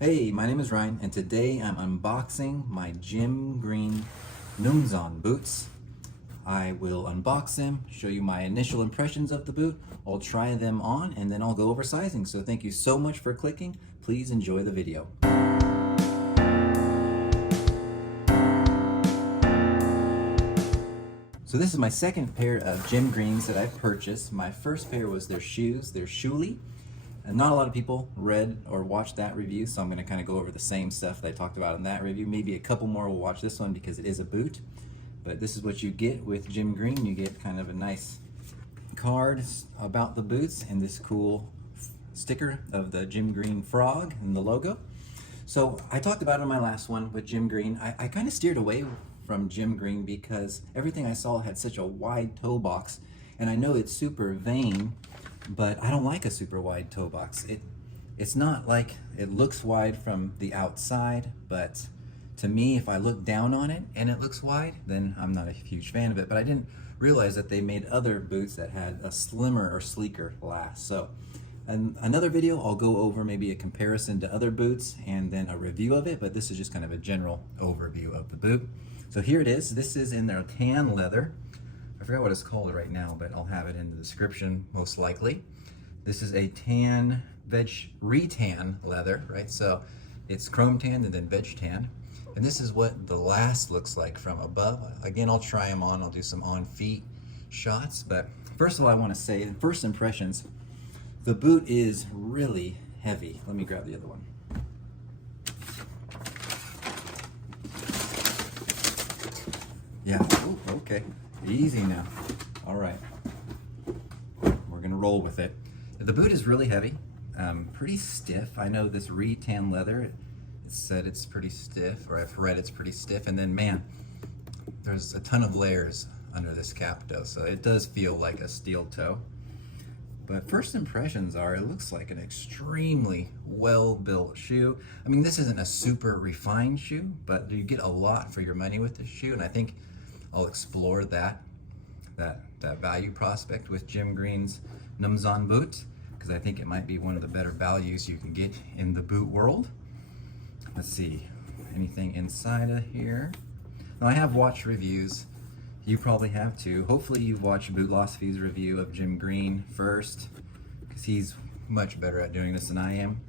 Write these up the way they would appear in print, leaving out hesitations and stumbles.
Hey, my name is Ryan, and today I'm unboxing my Gym Green Numzaan boots. I will unbox them, show you my initial impressions of the boot, I'll try them on, and then I'll go over sizing. So thank you so much for clicking. Please enjoy the video. So this is my second pair of Gym Greens that I've purchased. My first pair was their shoes, their Shuli. And not a lot of people read or watched that review, so I'm going to kind of go over the same stuff that I talked about in that review. Maybe a couple more will watch this one because it is a boot. But this is what you get with Gym Green. You get kind of a nice card about the boots and this cool sticker of the Gym Green frog and the logo. So I talked about it in my last one with Gym Green. I kind of steered away from Gym Green because everything I saw had such a wide toe box, and I know it's super vain, but I don't like a super wide toe box. It's not like it looks wide from the outside, but to me, if I look down on it and it looks wide, then I'm not a huge fan of it. But I didn't realize that they made other boots that had a slimmer or sleeker last. So in another video, I'll go over maybe a comparison to other boots and then a review of it, but this is just kind of a general overview of the boot. So here it is. This is in their tan leather. I forgot what it's called right now, but I'll have it in the description most likely. This is a tan, veg retan leather, right? So it's chrome tan and then veg tan. And this is what the last looks like from above. Again, I'll try them on. I'll do some on feet shots. But first of all, I want to say, first impressions, the boot is really heavy. Let me grab the other one. Yeah, ooh, okay, easy now. All right, we're gonna roll with it. The boot is really heavy, pretty stiff. I know this retan leather, it said it's pretty stiff, or I've read it's pretty stiff, and then man, there's a ton of layers under this cap though, so it does feel like a steel toe. But first impressions are, it looks like an extremely well-built shoe. I mean, this isn't a super refined shoe, but you get a lot for your money with this shoe, and I think I'll explore that value prospect with Gym Green's Numzaan boot, because I think it might be one of the better values you can get in the boot world. Let's see, anything inside of here? Now I have watched reviews. You probably have too. Hopefully you've watched Bootlosophy's review of Gym Green first, because he's much better at doing this than I am.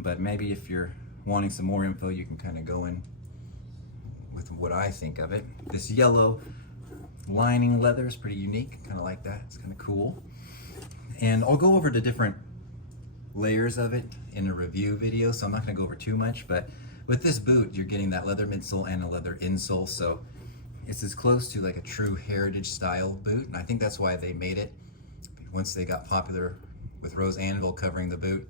But maybe if you're wanting some more info, you can kind of go in with what I think of it. This yellow lining leather is pretty unique, kind of like that. It's kind of cool. And I'll go over the different layers of it in a review video, so I'm not going to go over too much. But with this boot, you're getting that leather midsole and a leather insole, so it's as close to like a true heritage style boot, and I think that's why they made it. Once they got popular with Rose Anvil covering the boot,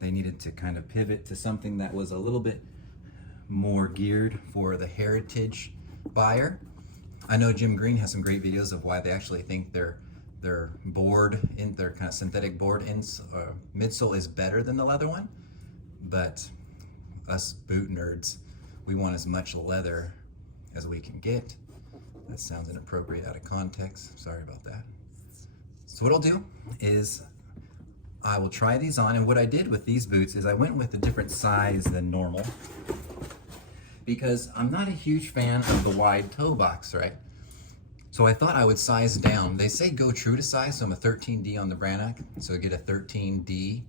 they needed to kind of pivot to something that was a little bit more geared for the heritage buyer. I know Gym Green has some great videos of why they actually think their board, in their kind of synthetic board midsole is better than the leather one, but us boot nerds, we want as much leather as we can get. That sounds inappropriate out of context. Sorry about that. So what I'll do is I will try these on, and what I did with these boots is I went with a different size than normal because I'm not a huge fan of the wide toe box, right? So I thought I would size down. They say go true to size, so I'm a 13D on the Brannock, so I get a 13D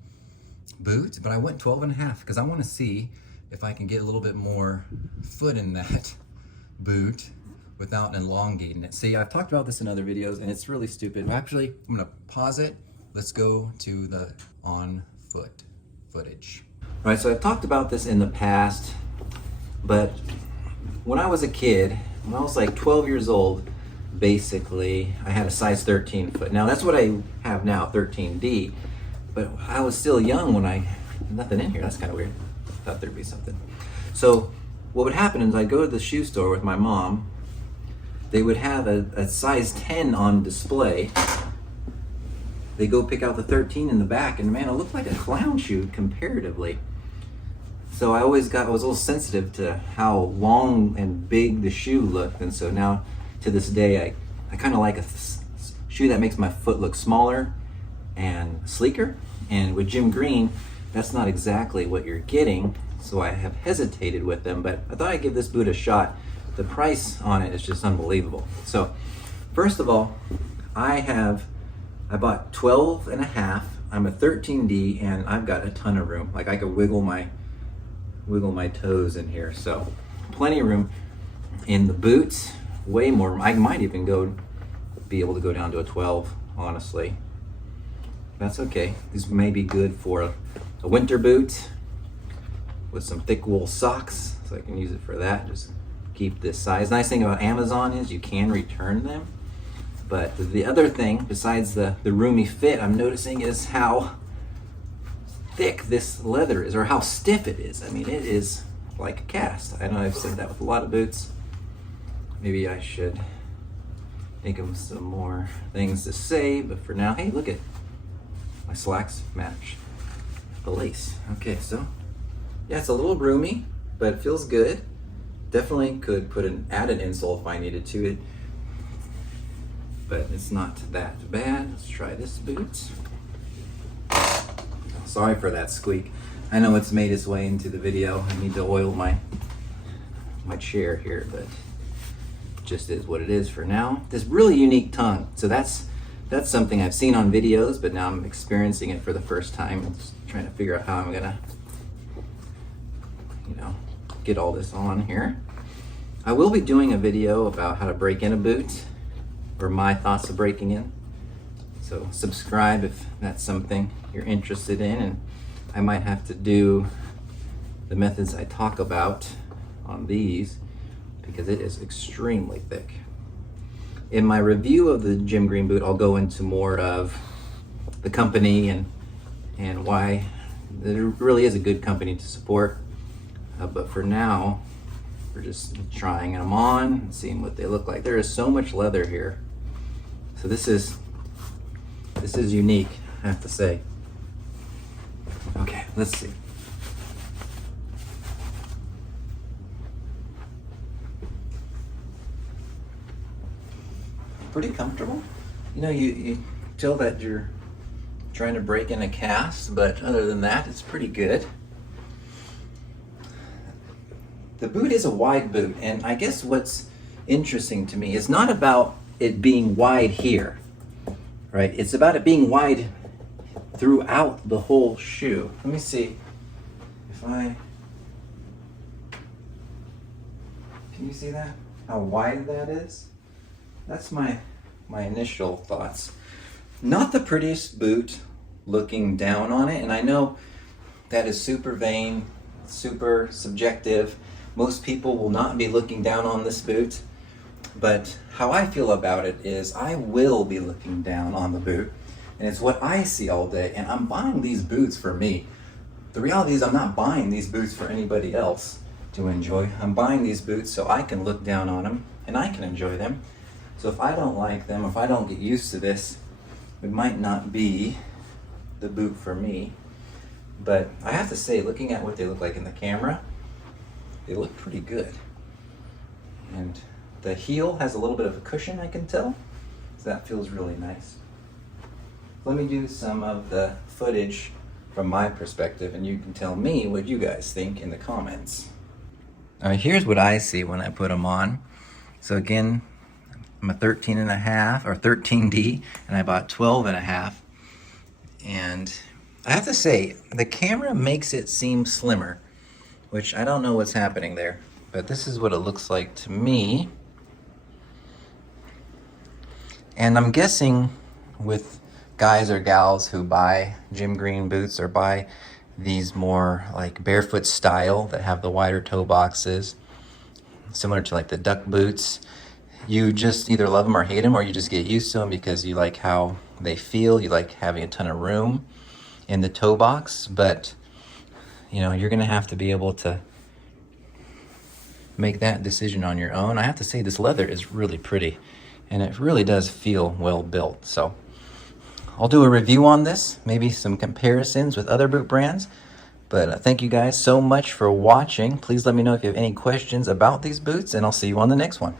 boot, but I went 12.5 because I want to see if I can get a little bit more foot in that boot without elongating it. See, I've talked about this in other videos and it's really stupid. Actually, I'm gonna pause it. Let's go to the on foot footage. All right, so I've talked about this in the past, but when I was a kid, when I was like 12 years old, basically, I had a size 13 foot. Now that's what I have now, 13D, but I was still young when nothing in here, that's kind of weird. I thought there'd be something. So what would happen is I'd go to the shoe store with my mom. They would have a size 10 on display. They go pick out the 13 in the back, and man, it looked like a clown shoe comparatively. So I was a little sensitive to how long and big the shoe looked, and so now to this day I kind of like a shoe that makes my foot look smaller and sleeker. And with Gym Green, that's not exactly what you're getting, so I have hesitated with them, but I thought I'd give this boot a shot. The price on it is just unbelievable. So first of all, I bought 12 and a half. I'm a 13D and I've got a ton of room. Like I could wiggle my toes in here. So plenty of room in the boots, way more room. I might even be able to go down to a 12, honestly. That's okay. These may be good for a winter boot with some thick wool socks, so I can use it for that. Just keep this size. Nice thing about Amazon is you can return them. But the other thing, besides the roomy fit, I'm noticing is how thick this leather is, or how stiff it is. I mean, it is like a cast. I know I've said that with a lot of boots. Maybe I should think of some more things to say, but for now, hey, look at my slacks match the lace. Okay, so yeah, it's a little roomy, but it feels good. Definitely could put an added insole if I needed to. It, but it's not that bad. Let's try this boot. Sorry for that squeak. I know it's made its way into the video. I need to oil my chair here, but it just is what it is for now. This really unique tongue. So that's something I've seen on videos, but now I'm experiencing it for the first time. I'm just trying to figure out how I'm gonna, get all this on here. I will be doing a video about how to break in a boot, or my thoughts of breaking in. So subscribe if that's something you're interested in, and I might have to do the methods I talk about on these because it is extremely thick. In my review of the Jim Green boot, I'll go into more of the company and why it really is a good company to support. But for now, we're just trying them on and seeing what they look like. There is so much leather here. So this is unique, I have to say. Okay, let's see. Pretty comfortable. You tell that you're trying to break in a cast, but other than that, it's pretty good. The boot is a wide boot, and I guess what's interesting to me is not about it being wide here, right? It's about it being wide throughout the whole shoe. Let me see if can you see that? How wide that is? That's my initial thoughts. Not the prettiest boot looking down on it, and I know that is super vain, super subjective. Most people will not be looking down on this boot, but how I feel about it is I will be looking down on the boot, and it's what I see all day, and I'm buying these boots for me. The reality is I'm not buying these boots for anybody else to enjoy. I'm buying these boots so I can look down on them and I can enjoy them. So if I don't like them, if I don't get used to this, it might not be the boot for me. But I have to say, looking at what they look like in the camera, they look pretty good. And the heel has a little bit of a cushion, I can tell. So that feels really nice. Let me do some of the footage from my perspective, and you can tell me what you guys think in the comments. All right, here's what I see when I put them on. So again, I'm a 13 and a half, or 13D, and I bought 12 and a half. And I have to say, the camera makes it seem slimmer, which I don't know what's happening there, but this is what it looks like to me. And I'm guessing with guys or gals who buy Jim Green boots or buy these more like barefoot style that have the wider toe boxes, similar to like the duck boots, you just either love them or hate them, or you just get used to them because you like how they feel, you like having a ton of room in the toe box. But you're gonna have to be able to make that decision on your own. I have to say, this leather is really pretty and it really does feel well built. So I'll do a review on this, maybe some comparisons with other boot brands. But thank you guys so much for watching. Please let me know if you have any questions about these boots, and I'll see you on the next one.